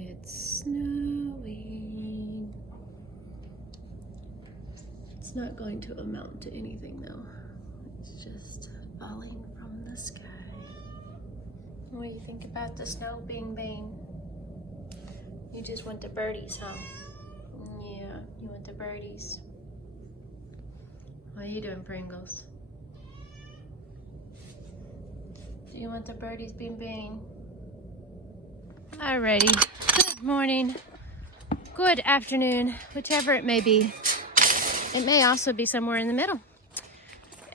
It's snowing. It's not going to amount to anything though. It's just falling from the sky. What do you think about the snow, Bing Bang? You just want the birdies, huh? Yeah, you want the birdies. What are you doing, Pringles? Do you want the birdies, Bing Bang? Alrighty. Good morning. Good afternoon, whichever it may be. It may also be somewhere in the middle.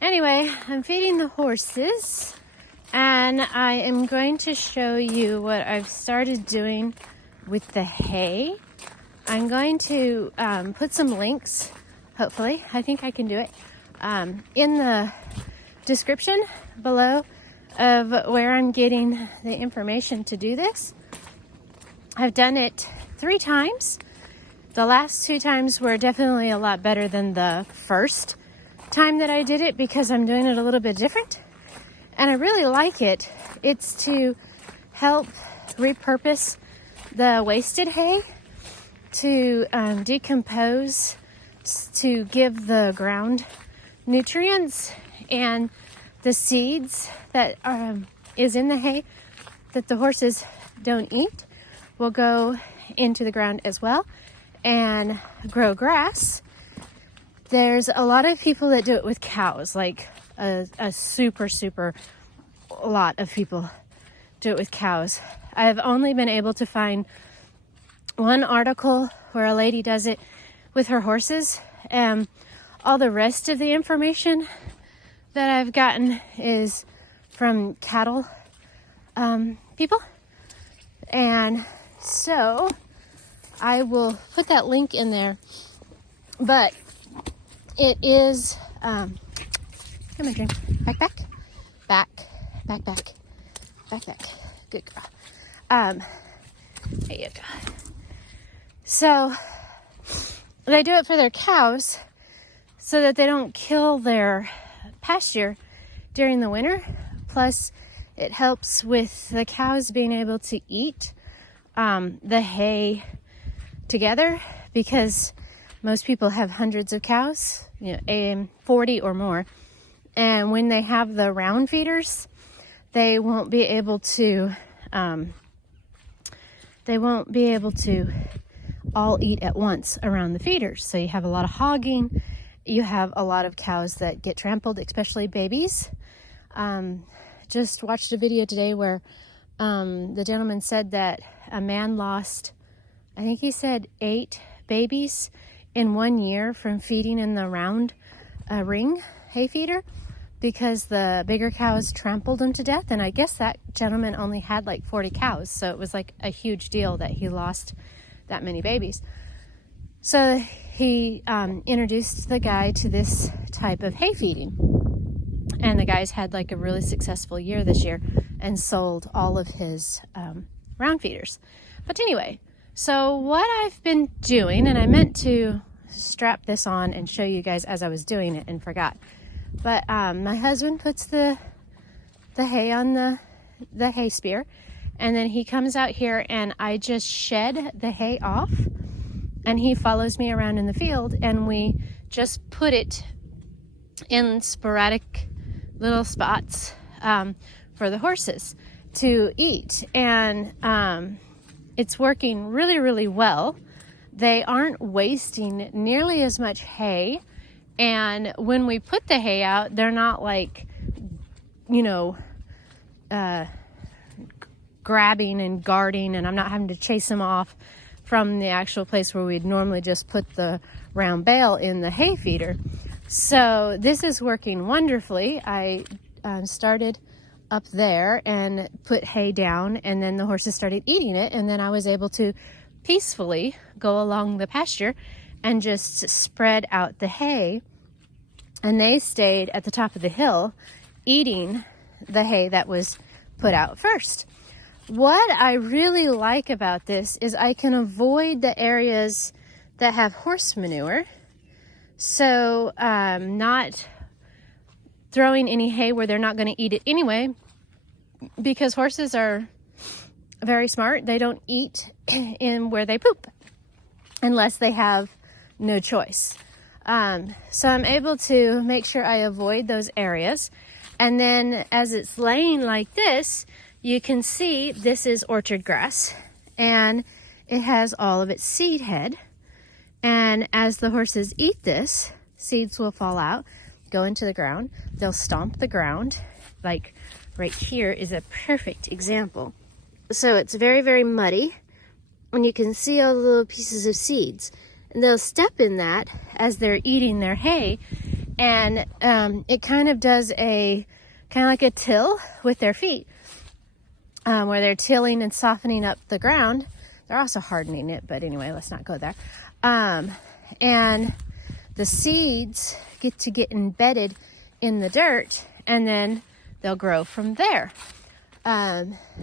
Anyway, I'm feeding the horses, and I am going to show you what I've started doing with the hay. I'm going to put some links, hopefully, I think I can do it, in the description below of where I'm getting the information to do this. I've done it 3 times. The last 2 times were definitely a lot better than the first time that I did it because I'm doing it a little bit different. And I really like it. It's to help repurpose the wasted hay to decompose, to give the ground nutrients, and the seeds that is in the hay that the horses don't eat will go into the ground as well and grow grass. There's a lot of people that do it with cows, like a super lot of people do it with cows. I've only been able to find one article where a lady does it with her horses, and all the rest of the information that I've gotten is from cattle people. And so I will put that link in there, but it is come on, drink. Back. Good girl. There you go. So they do it for their cows so that they don't kill their pasture during the winter. Plus, it helps with the cows being able to eat the hay together, because most people have hundreds of cows, 40 or more. And when they have the round feeders, they won't be able to all eat at once around the feeders. So you have a lot of hogging. You have a lot of cows that get trampled, especially babies. Just watched a video today where the gentleman said that a man lost, I think he said 8 babies in 1 year from feeding in the round ring hay feeder, because the bigger cows trampled them to death. And I guess that gentleman only had like 40 cows, so it was like a huge deal that he lost that many babies. So he introduced the guy to this type of hay feeding, and the guy's had like a really successful year this year and sold all of his round feeders. But anyway, so what I've been doing, and I meant to strap this on and show you guys as I was doing it and forgot, but my husband puts the hay on the hay spear, and then he comes out here and I just shed the hay off, and he follows me around in the field, and we just put it in sporadic little spots for the horses to eat. And it's working really, really well. They aren't wasting nearly as much hay. And when we put the hay out, they're not like, grabbing and guarding, and I'm not having to chase them off from the actual place where we'd normally just put the round bale in the hay feeder. So this is working wonderfully. I started up there and put hay down, and then the horses started eating it, and then I was able to peacefully go along the pasture and just spread out the hay, and they stayed at the top of the hill eating the hay that was put out first. What I really like about this is I can avoid the areas that have horse manure, so not throwing any hay where they're not going to eat it anyway, because horses are very smart. They don't eat in where they poop unless they have no choice. So I'm able to make sure I avoid those areas. And then as it's laying like this, you can see this is orchard grass, and it has all of its seed head. And as the horses eat this, seeds will fall out, go into the ground. They'll stomp the ground. Like right here is a perfect example. So it's very, very muddy, and you can see all the little pieces of seeds. And they'll step in that as they're eating their hay, and it kind of does kind of like a till with their feet, where they're tilling and softening up the ground. They're also hardening it, but anyway, let's not go there. And the seeds get embedded in the dirt, and then they'll grow from there.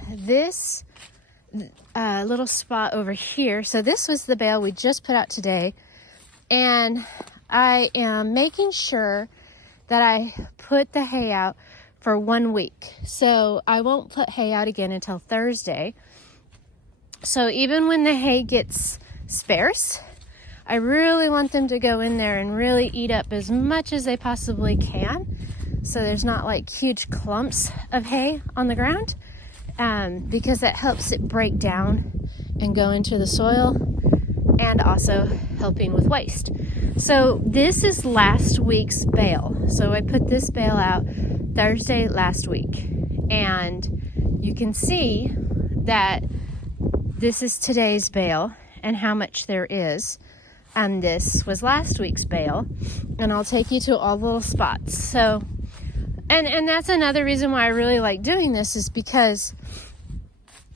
This little spot over here, so this was the bale we just put out today, and I am making sure that I put the hay out for 1 week. So I won't put hay out again until Thursday. So even when the hay gets sparse, I really want them to go in there and really eat up as much as they possibly can, so there's not like huge clumps of hay on the ground, because that helps it break down and go into the soil, and also helping with waste. So this is last week's bale. So I put this bale out Thursday last week, and you can see that this is today's bale and how much there is. And this was last week's bale, and I'll take you to all the little spots. So, and that's another reason why I really like doing this, is because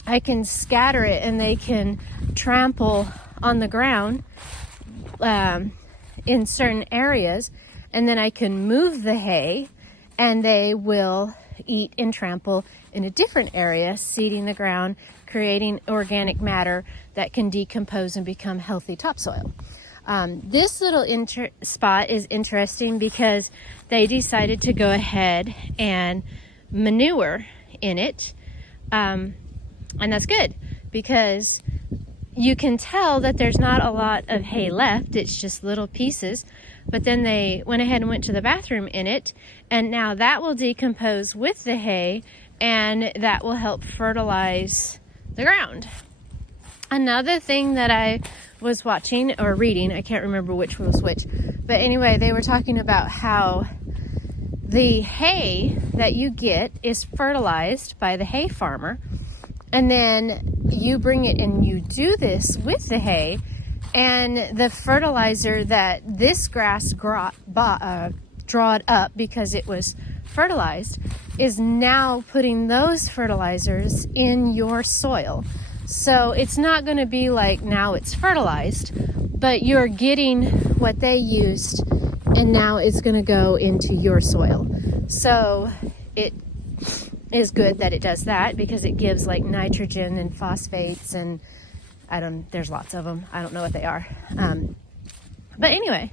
I can scatter it and they can trample on the ground in certain areas, and then I can move the hay and they will eat and trample in a different area, seeding the ground, creating organic matter that can decompose and become healthy topsoil. This little spot is interesting because they decided to go ahead and manure in it. And that's good, because you can tell that there's not a lot of hay left. It's just little pieces. But then they went ahead and went to the bathroom in it, and now that will decompose with the hay, and that will help fertilize the ground. Another thing that I was watching or reading, I can't remember which was which, but anyway, they were talking about how the hay that you get is fertilized by the hay farmer, and then you bring it and you do this with the hay, and the fertilizer that this grass drawed up because it was fertilized is now putting those fertilizers in your soil. So it's not going to be like now it's fertilized, but you're getting what they used, and now it's going to go into your soil. So it is good that it does that, because it gives like nitrogen and phosphates, and there's lots of them. I don't know what they are. But anyway,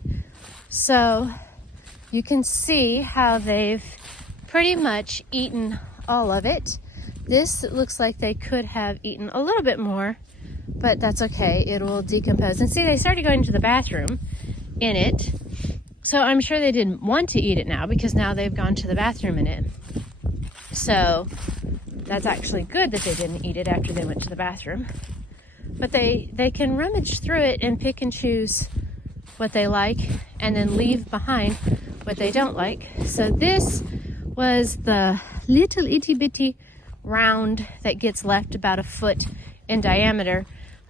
so you can see how they've pretty much eaten all of it. This looks like they could have eaten a little bit more, but that's okay. It will decompose. And see, they started going to the bathroom in it. So I'm sure they didn't want to eat it now, because now they've gone to the bathroom in it. So that's actually good that they didn't eat it after they went to the bathroom. But they can rummage through it and pick and choose what they like, and then leave behind what they don't like. So this was the little itty bitty round that gets left about a foot in diameter.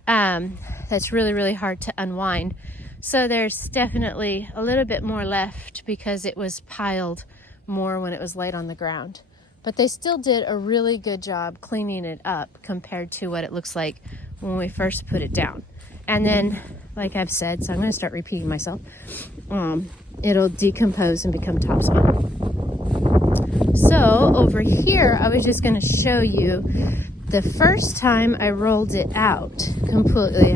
That's really, really hard to unwind. So there's definitely a little bit more left because it was piled more when it was laid on the ground. But they still did a really good job cleaning it up compared to what it looks like when we first put it down. And then, like I've said, so I'm going to start repeating myself, it'll decompose and become topsoil. So over here, I was just going to show you the first time I rolled it out completely.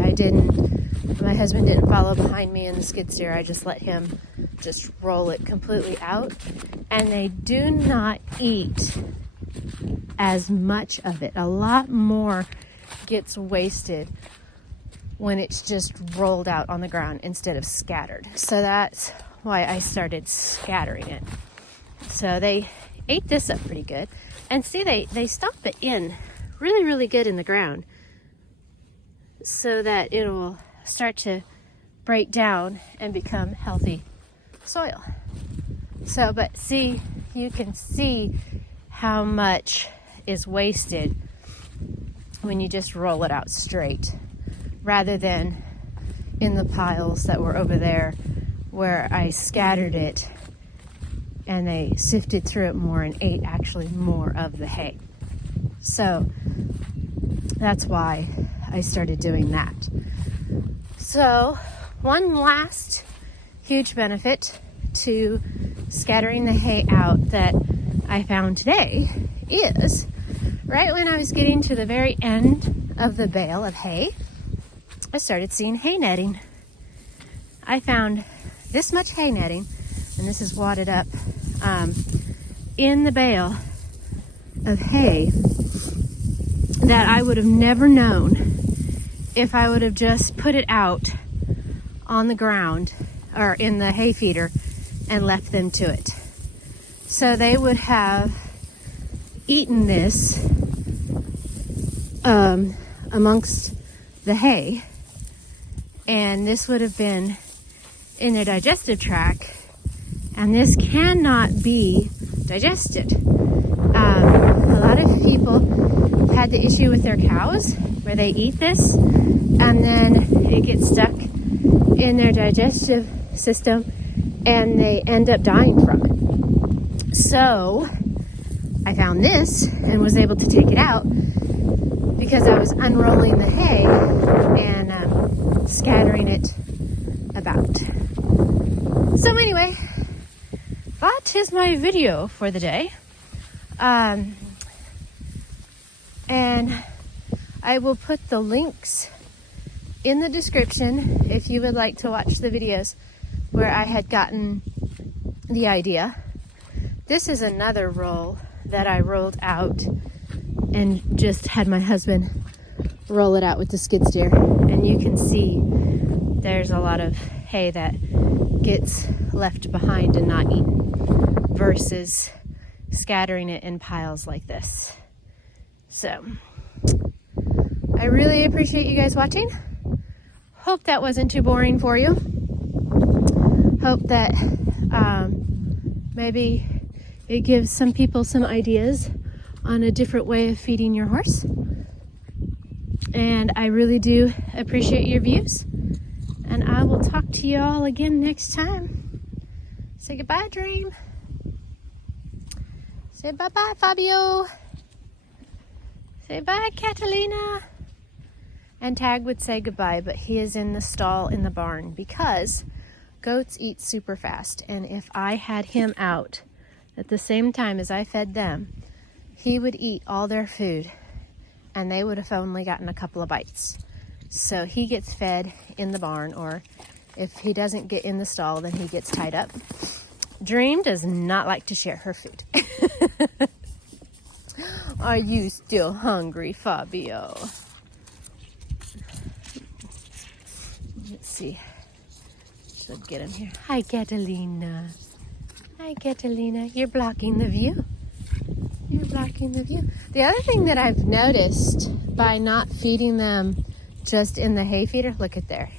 My husband didn't follow behind me in the skid steer. I just let him just roll it completely out. And they do not eat as much of it. A lot more gets wasted when it's just rolled out on the ground instead of scattered. So that's why I started scattering it. So they ate this up pretty good. And see, they stomp it in really, really good in the ground so that it'll start to break down and become healthy soil. So, but see, you can see how much is wasted when you just roll it out straight rather than in the piles that were over there where I scattered it and they sifted through it more and ate actually more of the hay. So that's why I started doing that. So one last huge benefit to scattering the hay out that I found today is right when I was getting to the very end of the bale of hay, I started seeing hay netting. I found this much hay netting, and this is wadded up in the bale of hay that I would have never known if I would have just put it out on the ground or in the hay feeder and left them to it. So they would have eaten this amongst the hay, and this would have been in their digestive tract, and this cannot be digested. A lot of people have had the issue with their cows where they eat this and then it gets stuck in their digestive system and they end up dying from it. So I found this and was able to take it out because I was unrolling the hay and scattering it about. So anyway, that is my video for the day. And I will put the links in the description if you would like to watch the videos where I had gotten the idea. This is another roll that I rolled out and just had my husband roll it out with the skid steer. And you can see there's a lot of hay that gets left behind and not eaten versus scattering it in piles like this. So I really appreciate you guys watching. Hope that wasn't too boring for you. Hope that maybe it gives some people some ideas on a different way of feeding your horse. And I really do appreciate your views. And I will talk to you all again next time. Say goodbye, Dream. Say bye-bye, Fabio. Say bye, Catalina. And Tag would say goodbye, but he is in the stall in the barn because goats eat super fast. And if I had him out at the same time as I fed them, he would eat all their food and they would have only gotten a couple of bites. So he gets fed in the barn, or if he doesn't get in the stall, then he gets tied up. Dream does not like to share her food. Are you still hungry, Fabio? Let's see. She'll get him here. Hi, Catalina. Hi, Catalina. You're blocking the view. You're blocking the view. The other thing that I've noticed by not feeding them just in the hay feeder, look at there.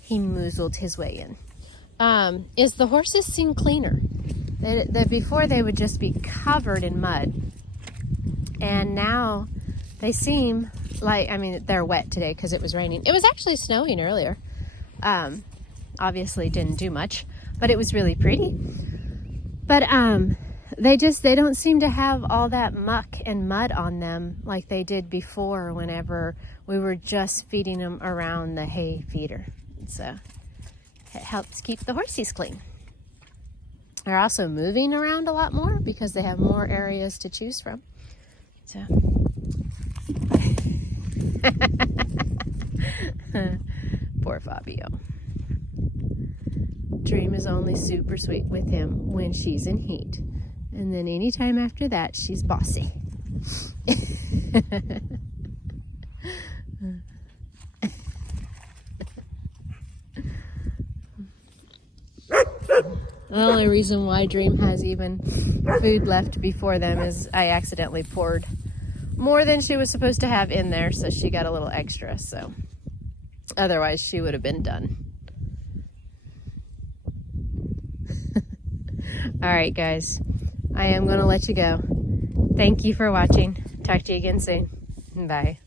He moozled his way in. Is the horses seem cleaner. Before they would just be covered in mud. And now they seem like, I mean, they're wet today because it was raining. It was actually snowing earlier. Obviously didn't do much, but it was really pretty. But they don't seem to have all that muck and mud on them like they did before whenever we were just feeding them around the hay feeder. So it helps keep the horses clean. They're also moving around a lot more because they have more areas to choose from. So poor Fabio. Dream is only super sweet with him when she's in heat. And then anytime after that, she's bossy. The only reason why Dream has even food left before them is I accidentally poured more than she was supposed to have in there, so she got a little extra, so otherwise she would have been done. All right, guys, I am going to let you go. Thank you for watching. Talk to you again soon. Bye.